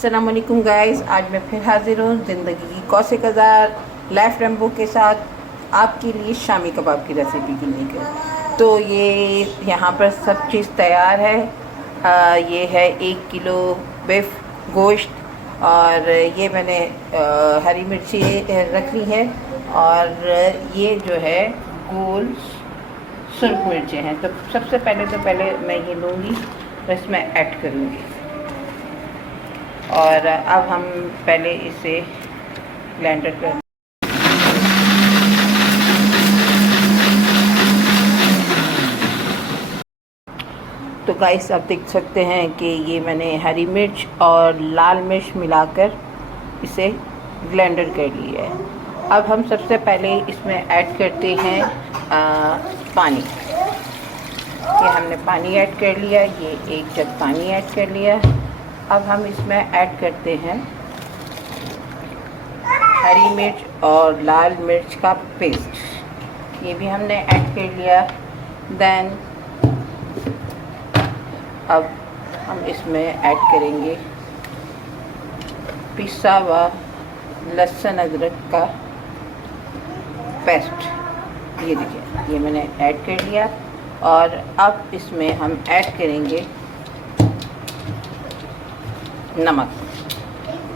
अस्सलाम वालेकुम गाइस, आज मैं फिर हाजिर हूँ ज़िंदगी की कौसे कज़ार लाइफ रेम्बो के साथ आपके लिए शामी कबाब की रेसिपी की लेकर। तो ये यहाँ पर सब चीज़ तैयार है। ये है 1 किलो बीफ गोश्त और ये मैंने हरी मिर्ची रख ली है और ये जो है गोल सुरख मिर्चें हैं। तो सबसे पहले मैं ये लूँगी तो इसमें ऐड करूँगी और अब हम पहले इसे ब्लेंडर कर। तो गाइस आप देख सकते हैं कि ये मैंने हरी मिर्च और लाल मिर्च मिलाकर इसे ब्लेंडर कर लिया है। अब हम सबसे पहले इसमें ऐड करते हैं पानी। ये हमने पानी ऐड कर लिया, ये 1 जग पानी ऐड कर लिया। अब हम इसमें ऐड करते हैं हरी मिर्च और लाल मिर्च का पेस्ट, ये भी हमने ऐड कर लिया। देन अब हम इसमें ऐड करेंगे पिसा हुआ लहसुन अदरक का पेस्ट। ये देखिए, ये मैंने ऐड कर लिया और अब इसमें हम ऐड करेंगे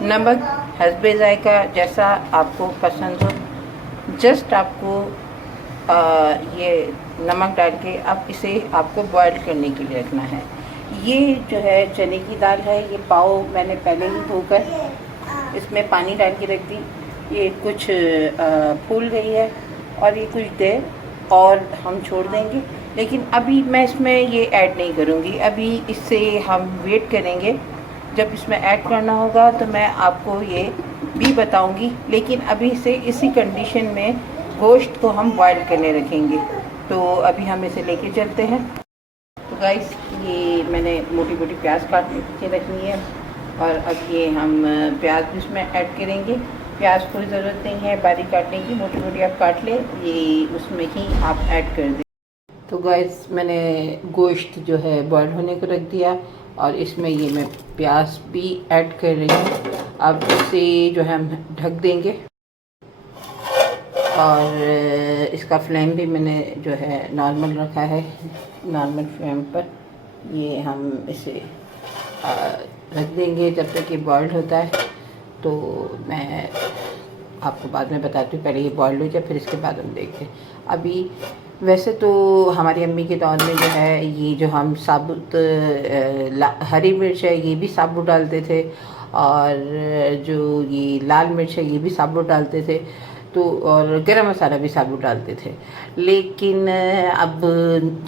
नमक हस्बे ज़ायका, जैसा आपको पसंद हो। जस्ट आपको ये नमक डाल के अब इसे आपको बॉईल करने के लिए रखना है। ये जो है चने की दाल है, ये पाव मैंने पहले ही धोकर इसमें पानी डाल के रख दी। ये कुछ फूल गई है और ये कुछ देर और हम छोड़ देंगे, लेकिन अभी मैं इसमें ये ऐड नहीं करूँगी। अभी इससे हम वेट करेंगे, जब इसमें ऐड करना होगा तो मैं आपको ये भी बताऊंगी। लेकिन अभी से इसी कंडीशन में गोश्त को हम बॉईल करने रखेंगे। तो अभी हम इसे लेके चलते हैं। तो गाइस, ये मैंने मोटी मोटी प्याज काट के रखनी है और अब ये हम प्याज भी इसमें ऐड करेंगे। प्याज कोई ज़रूरत नहीं है बारीक काटने की, मोटी मोटी आप काट लें, ये उसमें ही आप ऐड कर दें। तो गाइस, मैंने गोश्त जो है बॉईल होने को रख दिया और इसमें ये मैं प्याज भी ऐड कर रही हूँ। अब इसे जो है हम ढक देंगे और इसका फ्लेम भी मैंने जो है नॉर्मल रखा है, नॉर्मल फ्लेम पर। ये हम इसे रख देंगे जब तक ये बॉइल्ड होता है। तो मैं आपको बाद में बताती हूँ, पहले ये बॉइल्ड हो जाए फिर इसके बाद हम देखते हैं। अभी वैसे तो हमारी अम्मी के दौर में जो है ये जो हम साबुत हरी मिर्च है ये भी साबुत डालते थे और जो ये लाल मिर्च है ये भी साबुत डालते थे, तो और गरम मसाला भी साबुत डालते थे। लेकिन अब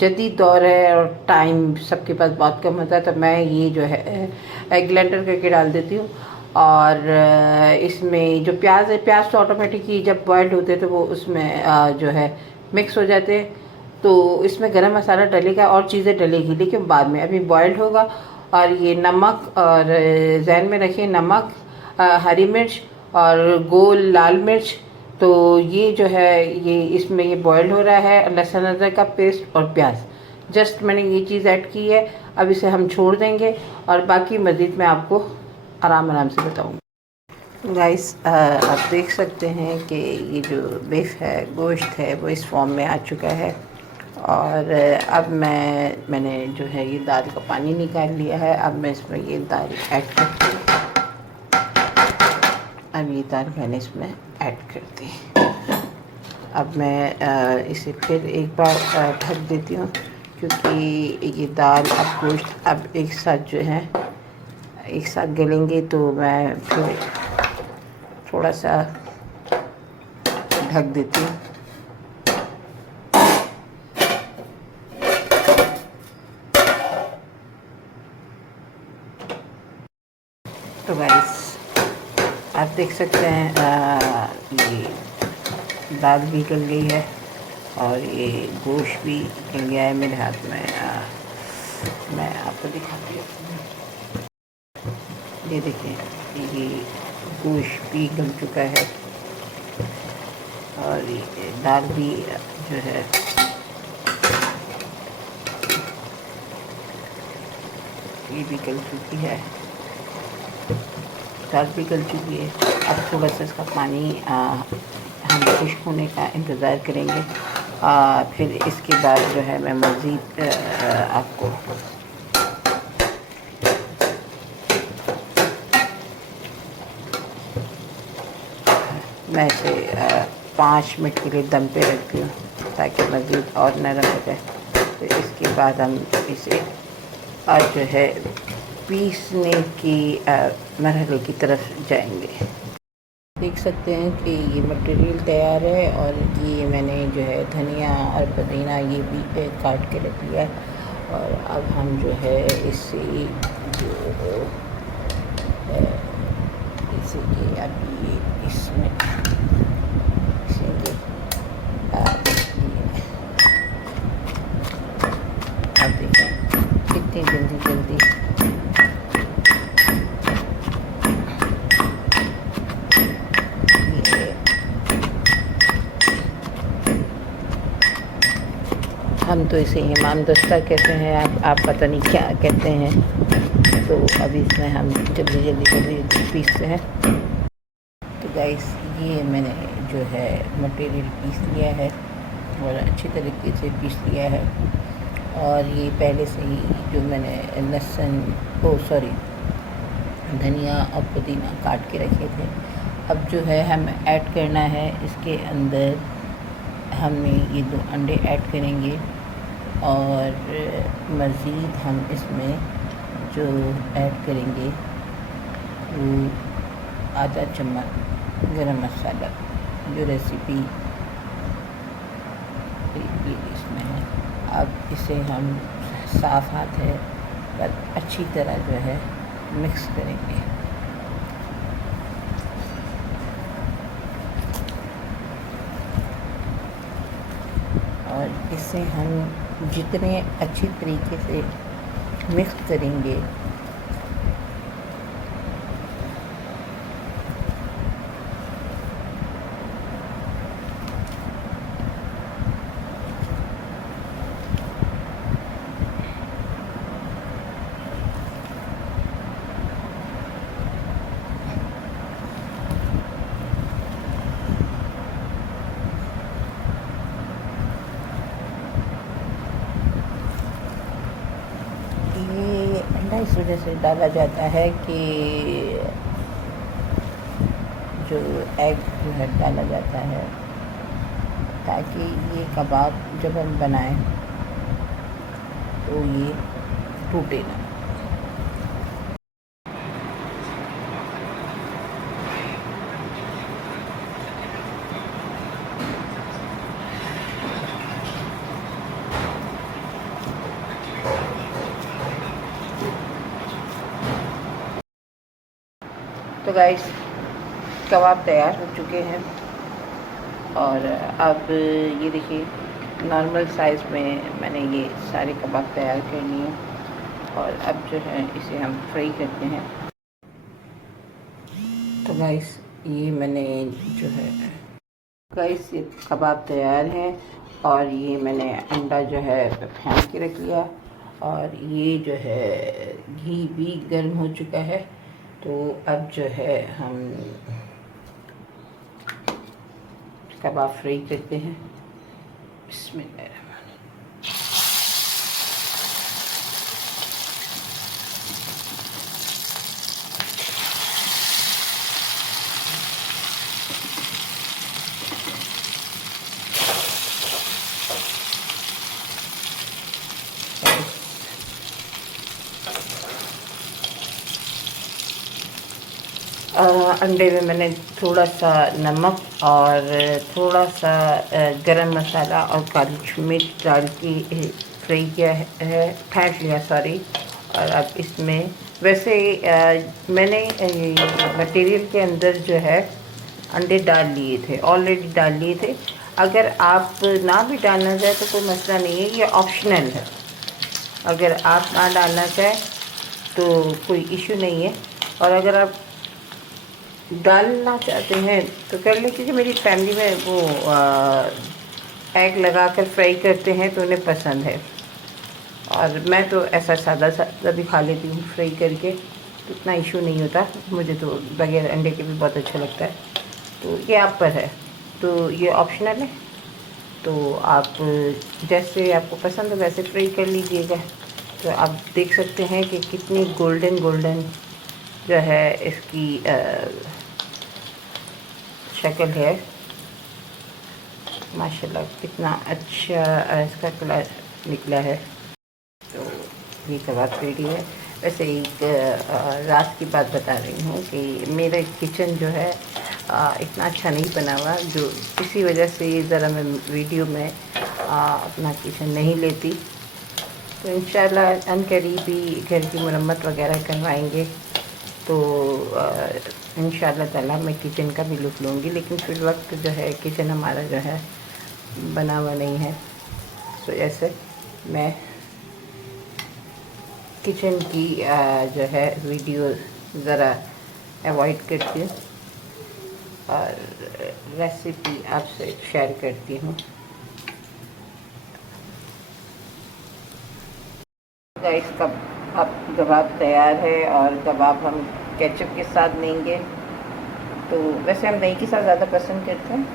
जदीद दौर है और टाइम सबके पास बहुत कम होता है, तो मैं ये जो है ब्लेंडर करके डाल देती हूँ। और इसमें जो प्याज है, प्याज तो ऑटोमेटिकली जब बॉइल्ड होते हैं तो वो उसमें जो है मिक्स हो जाते हैं। तो इसमें गरम मसाला डलेगा और चीज़ें डलेगी, लेकिन बाद में अभी बॉइल्ड होगा। और ये नमक, और जहन में रखिए नमक, हरी मिर्च और गोल लाल मिर्च। तो ये जो है ये इसमें ये बॉइल्ड हो रहा है। लहसुन अदरक का पेस्ट और प्याज, जस्ट मैंने ये चीज़ ऐड की है। अब इसे हम छोड़ देंगे और बाकी मज़ीद मैं आपको आराम से बताऊँगी। गाइस, आप देख सकते हैं कि ये जो बीफ है, गोश्त है, वो इस फॉर्म में आ चुका है। और अब मैंने जो है ये दाल का पानी निकाल लिया है। अब मैं इसमें ये दाल ऐड करती हूँ। अब ये दाल मैंने इसमें ऐड कर दी। अब मैं इसे फिर एक बार ढक देती हूँ, क्योंकि ये दाल अब गोश्त अब एक साथ जो है एक साथ गलेंगे। तो मैं फिर थोड़ा सा ढक देती हूँ। तो गाइस, आप देख सकते हैं ये दाल भी गल गई है और ये गोश्त भी गल गया है मेरे हाथ में। मैं आपको दिखाती हूँ, ये देखिए, ये गोश्त भी गल चुका है और ये दाल भी जो है ये भी गल चुकी है। दाल भी गल चुकी है। अब थोड़ा सा इसका पानी हम खुश्क होने का इंतज़ार करेंगे। फिर इसके बाद जो है मैं मज़ीद आपको मैं इसे 5 मिनट के लिए दम पे रखती हूँ ताकि मज़ीद और नरम हो जाए। तो इसके बाद हम इसे और जो है पीसने की मरहले की तरफ जाएंगे। देख सकते हैं कि ये मटेरियल तैयार है और ये मैंने जो है धनिया और पुदीना ये भी काट के रख लिया है। और अब हम जो है इसे जो इसे ये अब ये इसमें अब देखें कितनी जल्दी जल्दी हम तो इसे इमाम दस्ता कहते हैं, आप पता नहीं क्या कहते हैं। तो अभी इसमें हम जल्दी जल्दी जल्दी पीसते हैं। तो गाइस ये मैंने जो है मटेरियल पीस लिया है और अच्छी तरीके से पीस लिया है। और ये पहले से ही जो मैंने लहसुन धनिया और पुदीना काट के रखे थे, अब जो है हम ऐड करना है इसके अंदर। हमें ये 2 अंडे ऐड करेंगे और मज़ीद हम इसमें जो ऐड करेंगे वो आधा चम्मच गरम मसाला, जो रेसिपी इसमें है। अब इसे हम साफ़ हाथ है पर अच्छी तरह जो है मिक्स करेंगे। और इसे हम जितने अच्छी तरीके से मिक्स करेंगे अंडा इस वजह से डाला जाता है कि जो एग जो है डाला जाता है ताकि ये कबाब जब हम बनाएं तो ये टूटे ना। तो गाइस कबाब तैयार हो चुके हैं और अब ये देखिए नॉर्मल साइज़ में मैंने ये सारे कबाब तैयार कर लिए और अब जो है इसे हम फ्राई करते हैं। तो गाइस ये मैंने जो है गाइस ये कबाब तैयार है और ये मैंने अंडा जो है फेंक के रख लिया और ये जो है घी भी गर्म हो चुका है। तो अब जो है हम कबाब फ्राई करते हैं। बिस्मिल्लाह। अंडे में मैंने थोड़ा सा नमक और थोड़ा सा गरम मसाला और काली मिर्च डाल के फ्राई किया है, फेंट लिया सॉरी। और अब इसमें वैसे मैंने मटेरियल के अंदर जो है अंडे डाल लिए थे, ऑलरेडी डाल लिए थे। अगर आप ना भी डालना चाहे तो कोई मसला नहीं है, ये ऑप्शनल है। अगर आप ना डालना चाहें तो कोई इशू नहीं है, और अगर आप डालना चाहते हैं तो कर लें, क्योंकि मेरी फैमिली में वो एग लगा कर फ्राई करते हैं तो उन्हें पसंद है, और मैं तो ऐसा सादा सादा भी खा लेती हूँ फ्राई करके। तो इतना इशू नहीं होता। मुझे तो बगैर अंडे के भी बहुत अच्छा लगता है। तो ये आप पर है, तो ये ऑप्शनल है, तो आप जैसे आपको पसंद है वैसे फ्राई कर लीजिएगा। तो आप देख सकते हैं कि कितनी गोल्डन गोल्डन जो है इसकी शक्ल है। माशाल्लाह कितना अच्छा इसका कलर निकला है। तो ये कबाब रेडी है। वैसे एक रात की बात बता रही हूँ कि मेरा किचन जो है इतना अच्छा नहीं बना हुआ, जो इसी वजह से ज़रा मैं वीडियो में अपना किचन नहीं लेती। तो इंशाल्लाह अनकरीब ही घर की मरम्मत वगैरह करवाएंगे, तो इंशाल्लाह ताला मैं किचन का भी लुत्फ़ लूँगी। लेकिन फिर वक्त जो है किचन हमारा जो है बना हुआ नहीं है, तो ऐसे मैं किचन की जो है वीडियो ज़रा अवॉइड करती हूँ और रेसिपी आपसे शेयर करती हूँ। गाइस कबाब तैयार है और कबाब हम केचप के साथ लेंगे। तो वैसे हम दही के साथ ज़्यादा पसंद करते हैं,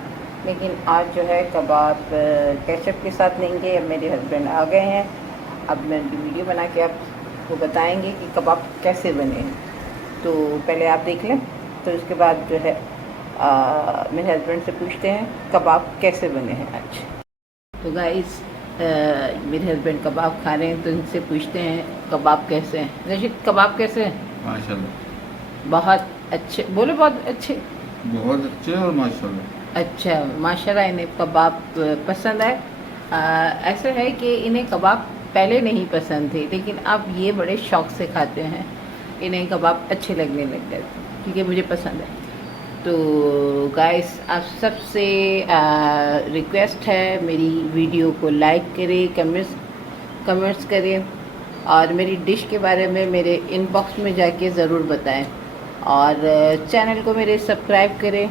लेकिन आज जो है कबाब केचप के साथ लेंगे। अब मेरे हस्बैंड आ गए हैं, अब मैं वीडियो बना के आपको बताएंगे कि कबाब कैसे बने। तो पहले आप देख लें, तो उसके बाद जो है मेरे हस्बैंड से पूछते हैं कबाब कैसे बने हैं आज। तो गाइस मेरे हस्बैंड कबाब खा रहे हैं, तो इनसे पूछते हैं कबाब कैसे हैं। रशीद कबाब कैसे हैं? माशाल्लाह बहुत अच्छे, बोले बहुत अच्छे। बहुत अच्छे और माशाल्लाह। अच्छा, माशाल्लाह इन्हें कबाब पसंद है। ऐसा है कि इन्हें कबाब पहले नहीं पसंद थे, लेकिन अब ये बड़े शौक़ से खाते हैं। इन्हें कबाब अच्छे लगने लग गए क्योंकि मुझे पसंद है। तो गाइस आप सबसे रिक्वेस्ट है, मेरी वीडियो को लाइक करें, कमेंट्स करें और मेरी डिश के बारे में मेरे इनबॉक्स में जाके ज़रूर बताएं और चैनल को मेरे सब्सक्राइब करें।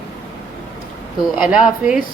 तो अल्लाह हाफिज़।